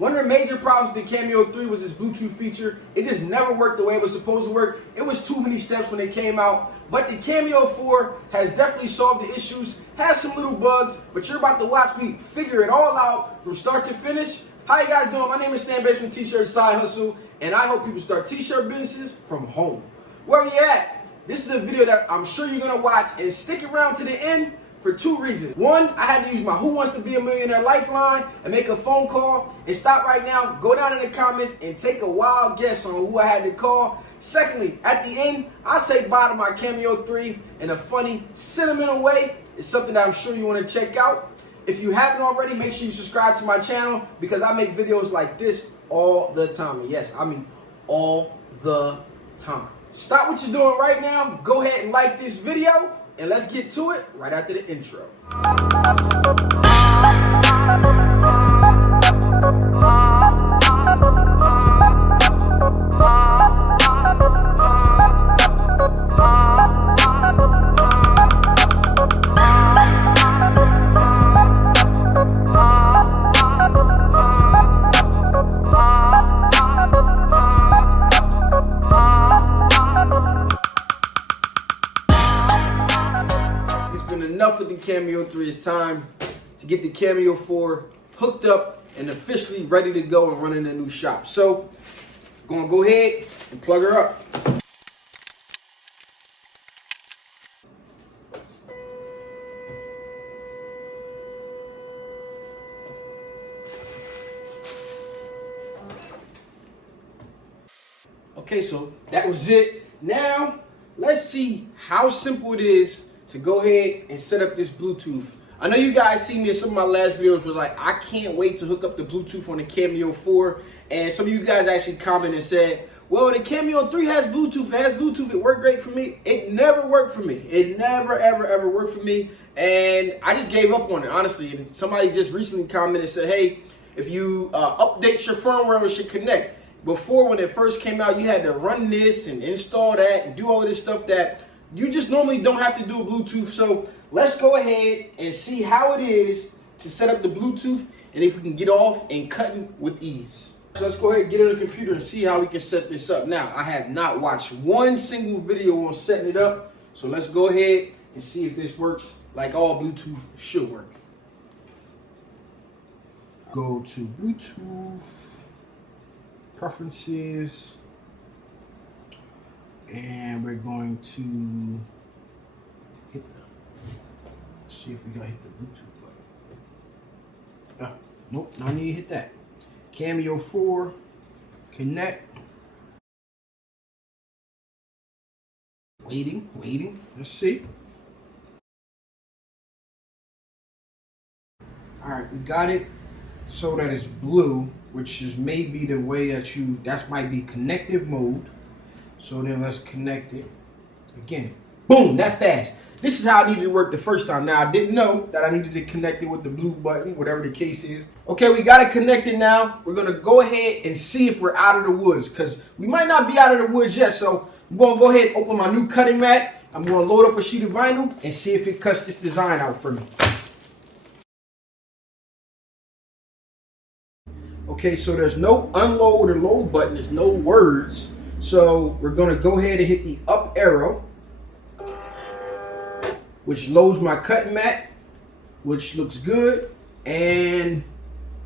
One of the major problems with the Cameo 3 was this Bluetooth feature. It just never worked the way it was supposed to work. It was too many steps when it came out. But the Cameo 4 has definitely solved the issues, has some little bugs, but you're about to watch me figure it all out from start to finish. How you guys doing? My name is Stan Banks from tshirtsidehustle, and I help people start t-shirt businesses from home. Where we at? This is a video that I'm sure you're gonna watch and stick around to the end for two reasons. One, I had to use my Who Wants to Be a Millionaire lifeline and make a phone call. And stop right now, go down in the comments and take a wild guess on who I had to call. Secondly, at the end, I say bye to my Cameo 3 in a funny, sentimental way. It's something that I'm sure you want to check out. If you haven't already, make sure you subscribe to my channel because I make videos like this all the time. And yes, I mean all the time. Stop what you're doing right now. Go ahead and like this video. And let's get to it right after the intro. Enough with the Cameo 3. It's time to get the Cameo 4 hooked up and officially ready to go and running a new shop. So, gonna go ahead and plug her up. Okay, so that was it. Now, let's see how simple it is to go ahead and set up this Bluetooth. I know you guys see me in some of my last videos was like, I can't wait to hook up the Bluetooth on the Cameo 4. And some of you guys actually commented and said, well, the Cameo 3 has Bluetooth, it has Bluetooth, it worked great for me. It never worked for me. It never, ever worked for me. And I just gave up on it, honestly. And somebody just recently commented and said, hey, if you update your firmware, it should connect. Before, when it first came out, you had to run this and install that and do all of this stuff that you just normally don't have to do a Bluetooth. So let's go ahead and see how it is to set up the Bluetooth and if we can get off and cutting with ease. So let's go ahead and get on the computer and see how we can set this up. Now, I have not watched one single video on setting it up. So let's go ahead and see if this works like all Bluetooth should work. Go to Bluetooth, Preferences, and we're going to hit see if we gotta hit the Bluetooth button. Nope, no need to hit that. Cameo 4, connect. Waiting. Let's see. All right, we got it so that it's blue, which is maybe the way that that might be connective mode. So then let's connect it again. Boom, that fast. This is how I needed to work the first time. Now, I didn't know that I needed to connect it with the blue button, whatever the case is. Okay, we got it connected now. We're gonna go ahead and see if we're out of the woods because we might not be out of the woods yet. So I'm gonna go ahead and open my new cutting mat. I'm gonna load up a sheet of vinyl and see if it cuts this design out for me. Okay, so there's no unload or load button. There's no words. So we're gonna go ahead and hit the up arrow, which loads my cutting mat, which looks good, and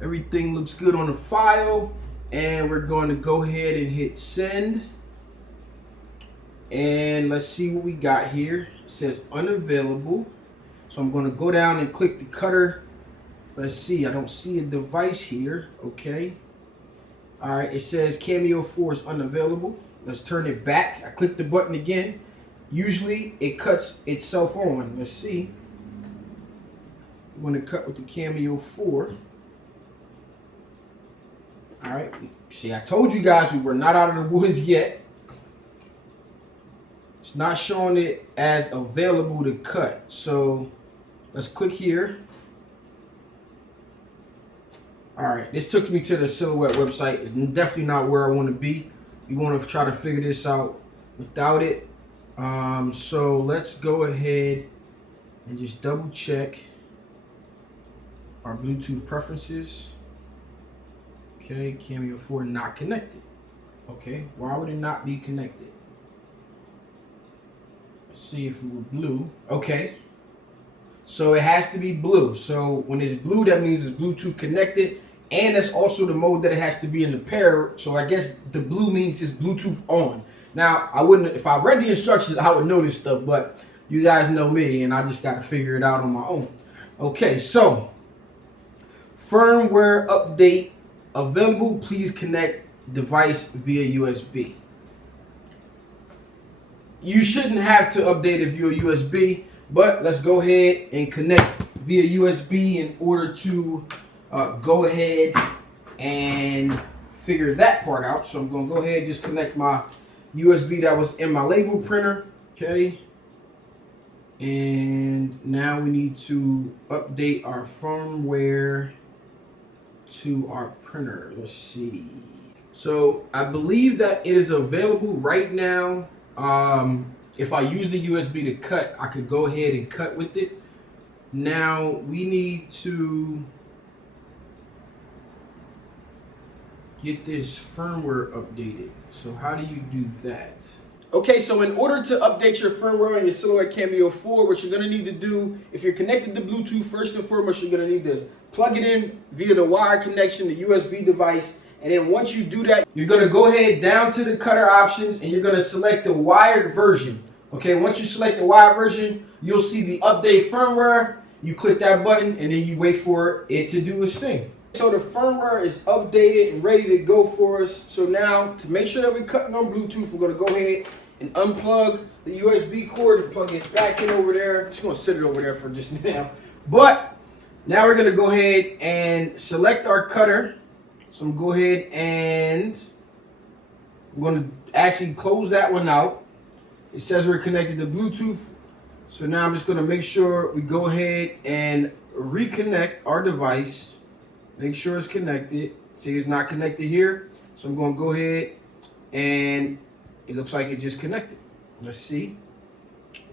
everything looks good on the file. And we're going to go ahead and hit send. And let's see what we got here. It says unavailable. So I'm gonna go down and click the cutter. Let's see, I don't see a device here. Okay. All right, it says Cameo 4 is unavailable. Let's turn it back. I click the button again. Usually it cuts itself on. Let's see. I'm going to cut with the Cameo 4. All right. See, I told you guys we were not out of the woods yet. It's not showing it as available to cut. So let's click here. All right, this took me to the Silhouette website. It's definitely not where I want to be. We want to try to figure this out without it. So let's go ahead and just double check our Bluetooth preferences. Okay, Cameo 4 not connected. Okay, why would it not be connected? Let's see if it were blue. Okay, so it has to be blue. So when it's blue, that means it's Bluetooth connected, and that's also the mode that it has to be in the pair. So I guess the blue means it's Bluetooth on. Now, I wouldn't, if I read the instructions, I would know this stuff, but you guys know me, and I just got to figure it out on my own. Okay, so firmware update available. Please connect device via USB. You shouldn't have to update it via USB, but let's go ahead and connect via USB in order to go ahead and figure that part out. So I'm going to go ahead and just connect my USB that was in my label printer. Okay. And now we need to update our firmware to our printer. Let's see. So I believe that it is available right now. If I use the USB to cut, I could go ahead and cut with it. Now we need to get this firmware updated. So how do you do that? Okay, so in order to update your firmware on your Silhouette Cameo 4, what you're going to need to do, if you're connected to Bluetooth, first and foremost, you're going to need to plug it in via the wire connection, the USB device. And then once you do that, you're going to go ahead down to the cutter options and you're going to select the wired version. Okay, once you select the wired version, you'll see the update firmware. You click that button and then you wait for it to do its thing. So the firmware is updated and ready to go for us. So now, to make sure that we're cutting on Bluetooth, we're going to go ahead and unplug the USB cord and plug it back in over there. Just going to sit it over there for just now. But now we're going to go ahead and select our cutter. So I'm going to go ahead and I'm going to actually close that one out. It says we're connected to Bluetooth. So now I'm just going to make sure we go ahead and reconnect our device. Make sure it's connected. See, it's not connected here. So I'm going to go ahead and it looks like it just connected. Let's see.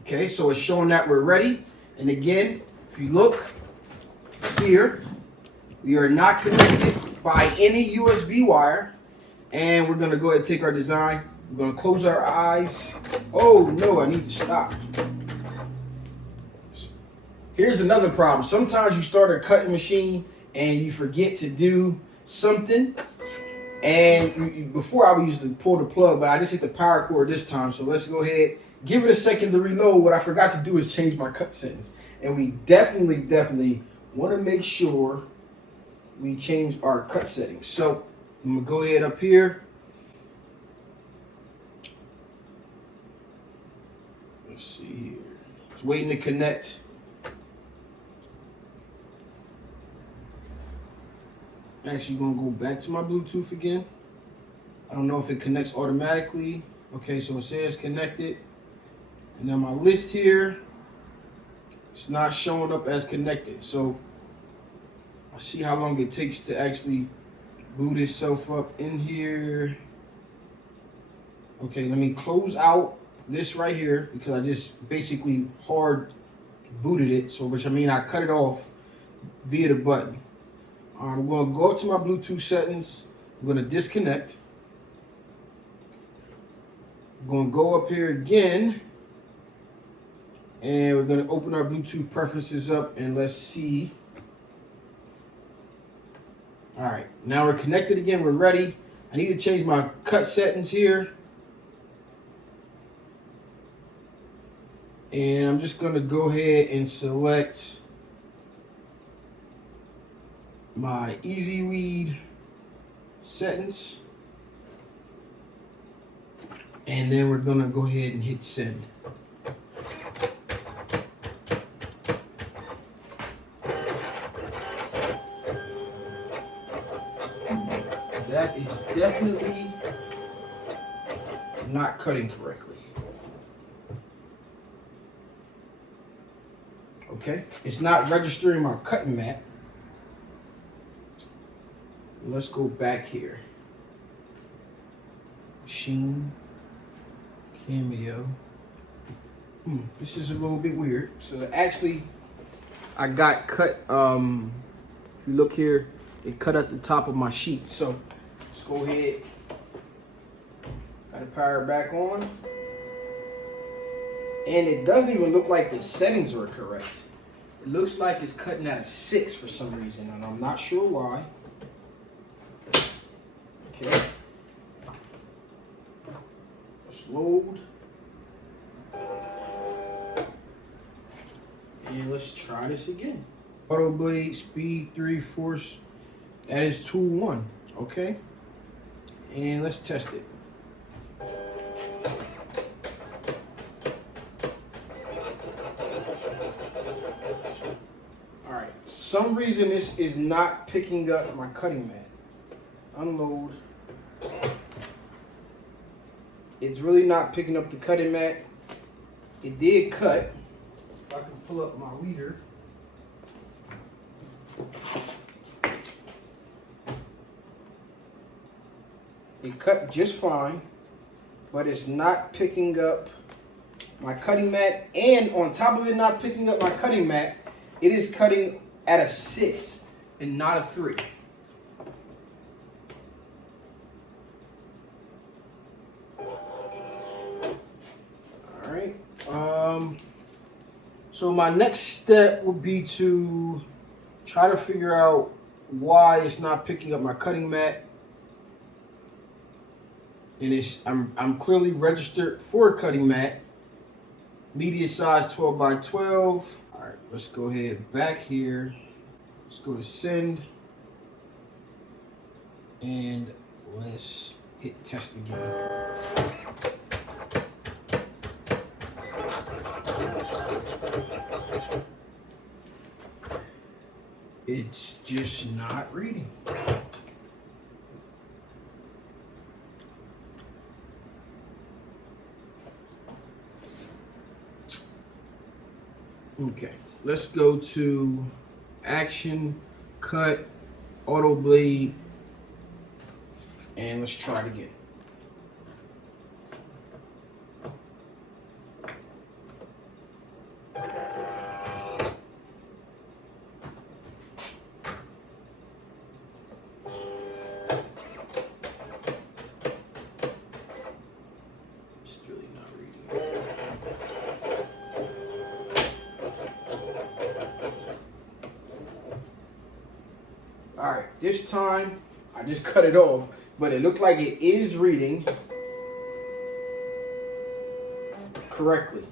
Okay, so it's showing that we're ready. And again, if you look here, we are not connected by any USB wire. And we're going to go ahead and take our design. We're going to close our eyes. Oh, no, I need to stop. Here's another problem. Sometimes you start a cutting machine and you forget to do something. And before I would usually pull the plug, but I just hit the power cord this time. So let's go ahead, give it a second to reload. What I forgot to do is change my cut settings. And we definitely want to make sure we change our cut settings. So I'm going to go ahead up here. Let's see here. It's waiting to connect. Actually going to go back to my Bluetooth again. I don't know if it connects automatically. Okay, so it says connected. And then my list here, it's not showing up as connected. So I'll see how long it takes to actually boot itself up in here. Okay, let me close out this right here because I just basically hard booted it. So which I mean I cut it off via the button. I'm going to go up to my Bluetooth settings. I'm going to disconnect. I'm going to go up here again. And we're going to open our Bluetooth preferences up and let's see. All right, now we're connected again. We're ready. I need to change my cut settings here. And I'm just going to go ahead and select my easy weed settings, and then we're gonna go ahead and hit send. That is definitely not cutting correctly. Okay, it's not registering my cutting mat. Let's go back here. Machine Cameo. This is a little bit weird. So actually, I got cut. If you look here, it cut at the top of my sheet. So let's go ahead. Got to power it back on. And it doesn't even look like the settings are correct. It looks like it's cutting at a 6 for some reason, and I'm not sure why. Okay. Let's load. And let's try this again. Auto blade, speed 3/4. That is 2-1. Okay. And let's test it. Alright. Some reason this is not picking up my cutting mat. Unload. It's really not picking up the cutting mat. It did cut. If I can pull up my weeder. It cut just fine, but it's not picking up my cutting mat. And on top of it not picking up my cutting mat, it is cutting at a 6 and not a 3. All right. So my next step would be to try to figure out why it's not picking up my cutting mat. And I'm clearly registered for a cutting mat. Media size 12 by 12. All right, let's go ahead back here. Let's go to send. And let's hit test again. It's just not reading. Okay, let's go to action, cut, auto blade, and let's try it again. It's really not reading. All right, this time I just cut it off, but it looked like it is reading correctly,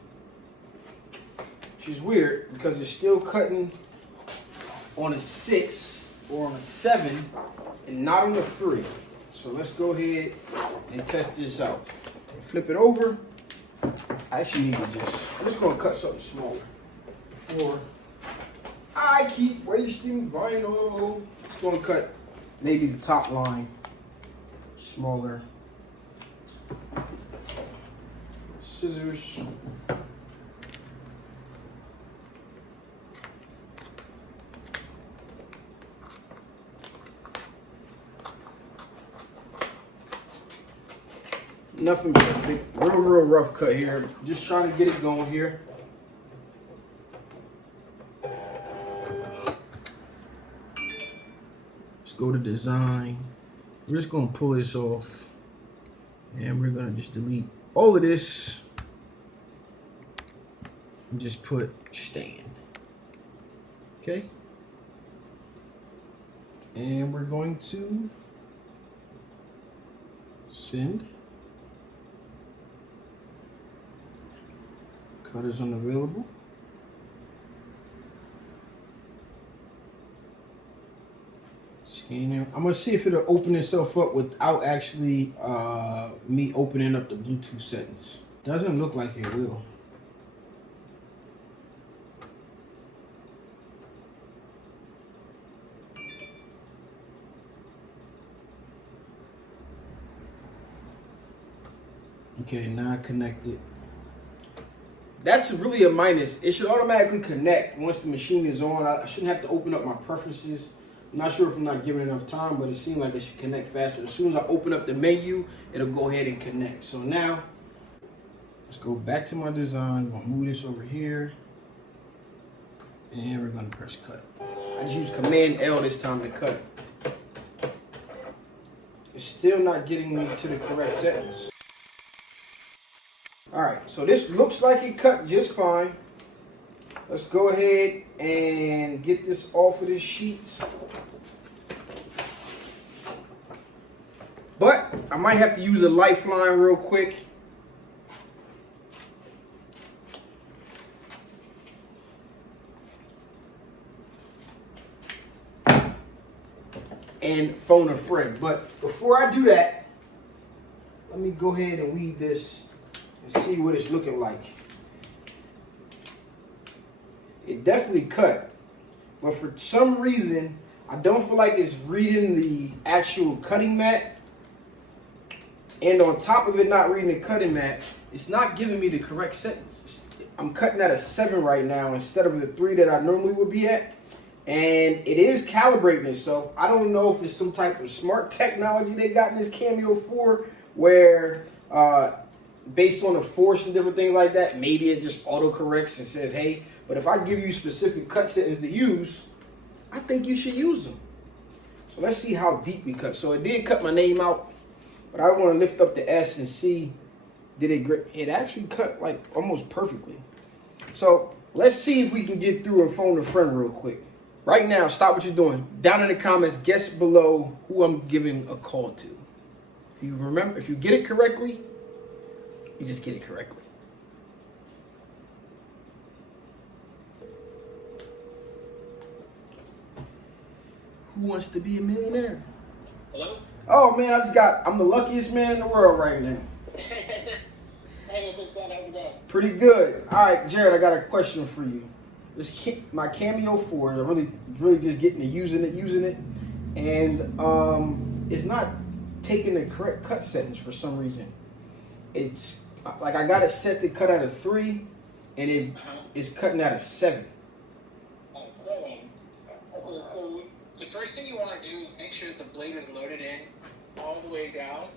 which is weird because it's still cutting on a 6 or on a 7 and not on a 3. So let's go ahead and test this out. Flip it over. I actually need to I'm just gonna cut something smaller before I keep wasting vinyl. Just gonna cut maybe the top line smaller. Scissors. Nothing perfect. Real rough cut here. Just trying to get it going here. Let's go to design. We're just gonna pull this off. And we're gonna just delete all of this. And just put stand. Okay. And we're going to send. Cutters unavailable. Scan it. I'm gonna see if it'll open itself up without actually me opening up the Bluetooth settings. Doesn't look like it will. Okay, now I connected. That's really a minus. It should automatically connect once the machine is on. I shouldn't have to open up my preferences. I'm not sure if I'm not giving enough time, but it seems like it should connect faster. As soon as I open up the menu, it'll go ahead and connect. So now, let's go back to my design. We'll move this over here. And we're gonna press cut. I just use Command L this time to cut it. It's still not getting me to the correct settings. All right, so this looks like it cut just fine. Let's go ahead and get this off of this sheet. But I might have to use a lifeline real quick. And phone a friend. But before I do that, let me go ahead and weed this and see what it's looking like. It definitely cut, but for some reason, I don't feel like it's reading the actual cutting mat. And on top of it not reading the cutting mat, it's not giving me the correct settings. I'm cutting at a 7 right now instead of the 3 that I normally would be at. And it is calibrating itself. I don't know if it's some type of smart technology they got in this Cameo 4 where based on the force and different things like that, maybe it just auto corrects and says, hey, but if I give you specific cut settings to use, I think you should use them. So let's see how deep we cut. So it did cut my name out, but I want to lift up the S and see, did it grip? It actually cut like almost perfectly. So let's see if we can get through and phone a friend real quick. Right now, stop what you're doing. Down in the comments, guess below who I'm giving a call to. If you remember, if you get it correctly, you just get it correctly. Who wants to be a millionaire? Hello? Oh man, I'm the luckiest man in the world right now. Hey, what's going on? How's it going? Pretty good. All right, Jared, I got a question for you. My Cameo 4, I'm really just getting to using it, and it's not taking the correct cut settings for some reason. It's like I got it set to cut at a 3, and it is cutting at a 7. Okay, so the first thing you want to do is make sure the blade is loaded in all the way down.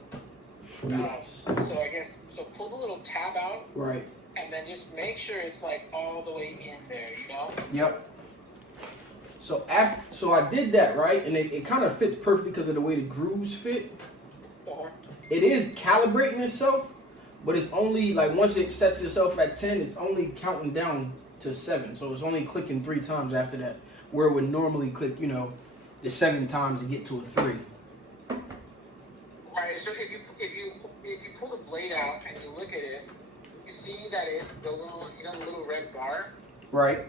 Yes. So I guess, pull the little tab out. Right. And then just make sure it's like all the way in there, you know? Yep. So I did that, right? And it kind of fits perfectly because of the way the grooves fit. It is calibrating itself, but it's only like once it sets itself at 10, it's only counting down to 7. So it's only clicking 3 times after that, where it would normally click, the 7 times to get to a 3. Right. So if you pull the blade out and you look at it, you see that the little red bar. Right.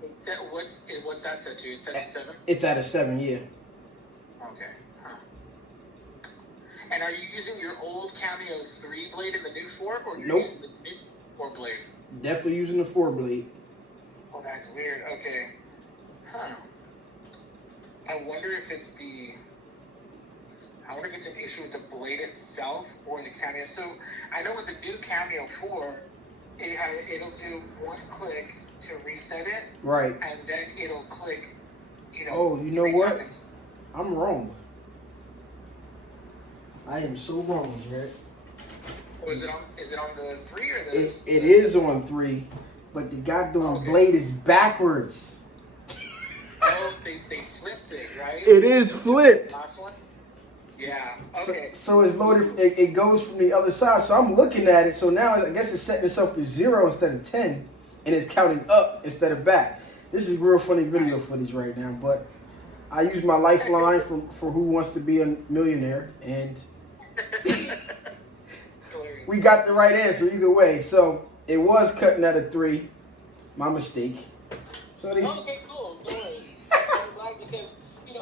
What's that set to? It's set to 7. It's at a 7, yeah. Okay. Huh. And are you using your old Cameo 3 blade in the new 4, or you're using the new 4 blade? Definitely using the 4 blade. Oh, that's weird. Okay. Huh. I wonder if it's an issue with the blade itself or the Cameo. So I know with the new Cameo 4, it'll do 1 click to reset it. Right. And then it'll click, Oh, you know 3 what? times. I'm wrong. I am so wrong, Jared. Oh, is it on the 3 or the... It is on 3, but the goddamn blade is backwards. Oh, they flipped it, right? It is flipped. Last one? Yeah, okay. So it's loaded, it goes from the other side. So I'm looking at it. So now I guess it's setting itself to 0 instead of 10, and it's counting up instead of back. This is real funny video footage right now, but I use my lifeline for Who Wants to Be a Millionaire, and we got the right answer either way. So it was cutting at a 3, my mistake. So they... Okay, cool. Good. I'm glad because,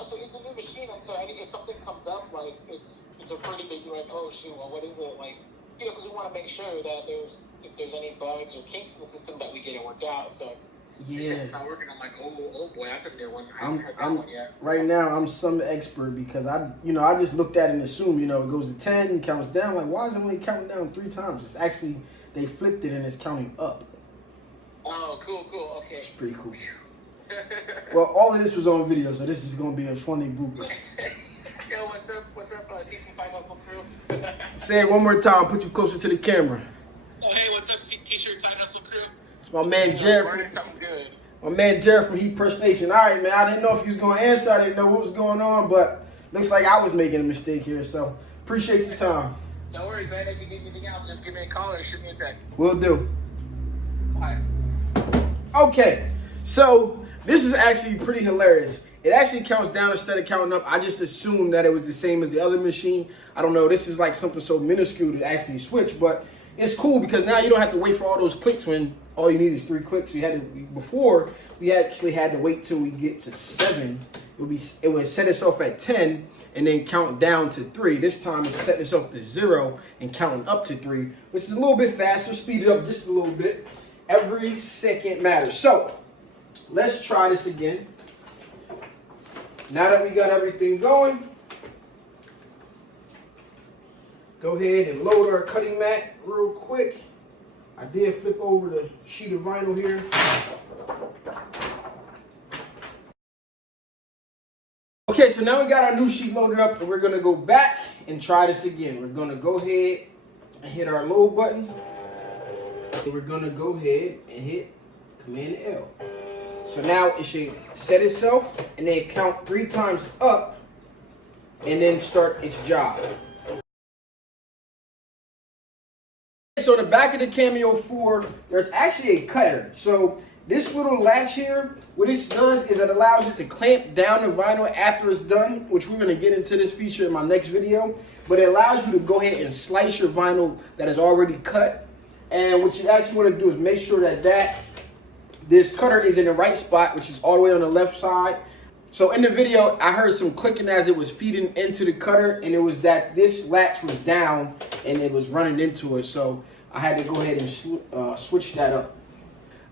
so it's a new machine, and so I think if something comes up, like, it's a pretty big, like, oh, shoot, well, what is it? Like, because we want to make sure that if there's any bugs or kinks in the system that we get it worked out. So yeah, it's not working. I'm like, oh boy, that's a new one. I haven't heard that one yet. So. Right now, I'm some expert because I just looked at it and assumed, it goes to 10 and counts down. Like, why is it only counting down 3 times? It's actually, they flipped it and it's counting up. Oh, cool, okay. It's pretty cool. Well, all of this was on video, so this is going to be a funny blooper. Yo, what's up, tshirtsidehustle crew? Say it one more time. Put you closer to the camera. Oh, hey, what's up, tshirtsidehustle crew? It's my man Jared. My man Jared from Heat Impersonation. All right, man. I didn't know if you was going to answer. I didn't know what was going on, but looks like I was making a mistake here. So appreciate your time. No worries, man. If you need anything else, just give me a call or shoot me a text. Will do. All right. Okay, so this is actually pretty hilarious. It actually counts down instead of counting up. I just assumed that it was the same as the other machine. I don't know. This is like something so minuscule to actually switch, but it's cool because now you don't have to wait for all those clicks when all you need is 3 clicks. Before we actually had to wait till we get to 7. It would set itself at 10 and then count down to 3. This time it's setting itself to 0 and counting up to 3, which is a little bit faster. Speed it up just a little bit. Every second matters. So let's try this again. Now that we got everything going, go ahead and load our cutting mat real quick. I did flip over the sheet of vinyl here. Okay, so now we got our new sheet loaded up and we're gonna go back and try this again. We're gonna go ahead and hit our load button. And we're gonna go ahead and hit Command L. So now it should set itself and then count 3 times up and then start its job. So in the back of the Cameo 4, there's actually a cutter. So this little latch here, what it does is it allows it to clamp down the vinyl after it's done, which we're going to get into this feature in my next video. But it allows you to go ahead and slice your vinyl that is already cut. And what you actually want to do is make sure that this cutter is in the right spot, which is all the way on the left side. So in the video, I heard some clicking as it was feeding into the cutter, and it was that this latch was down and it was running into it. So I had to go ahead and switch that up.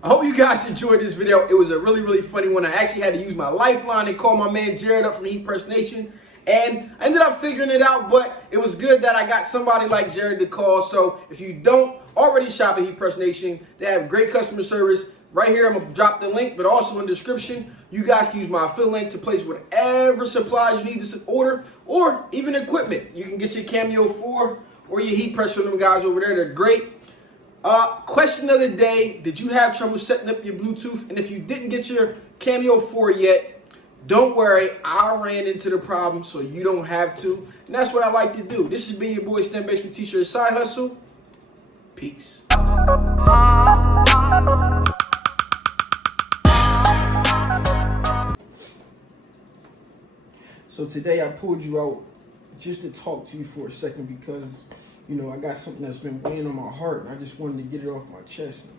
I hope you guys enjoyed this video. It was a really, really funny one. I actually had to use my lifeline and call my man Jared up from Heat Press Nation. And I ended up figuring it out, but it was good that I got somebody like Jared to call. So if you don't already shop at Heat Press Nation, they have great customer service. Right here, I'm going to drop the link, but also in the description, you guys can use my affiliate link to place whatever supplies you need to order, or even equipment. You can get your Cameo 4 or your heat press from them guys over there. They're great. Question of the day, did you have trouble setting up your Bluetooth? And if you didn't get your Cameo 4 yet, don't worry, I ran into the problem so you don't have to. And that's what I like to do. This has been your boy Stan Banks with T-Shirt Side Hustle. Peace. So today I pulled you out just to talk to you for a second because, you know, I got something that's been weighing on my heart and I just wanted to get it off my chest. And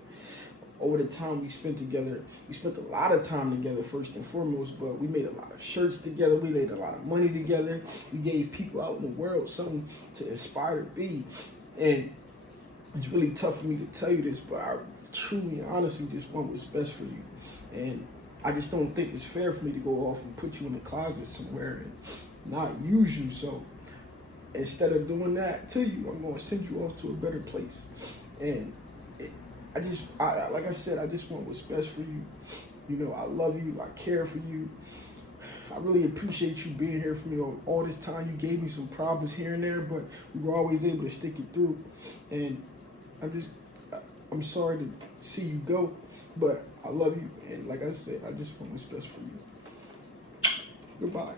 over the time we spent together, we spent a lot of time together first and foremost, but we made a lot of shirts together. We made a lot of money together. We gave people out in the world something to aspire to be. And it's really tough for me to tell you this, but I truly and honestly just want what's best for you. And I just don't think it's fair for me to go off and put you in the closet somewhere and not use you. So instead of doing that to you, I'm going to send you off to a better place. And like I said, I just want what's best for you. You know, I love you. I care for you. I really appreciate you being here for me all this time. You gave me some problems here and there, but we were always able to stick it through. And I'm sorry to see you go, but I love you. And like I said, I just want what's best for you. Goodbye.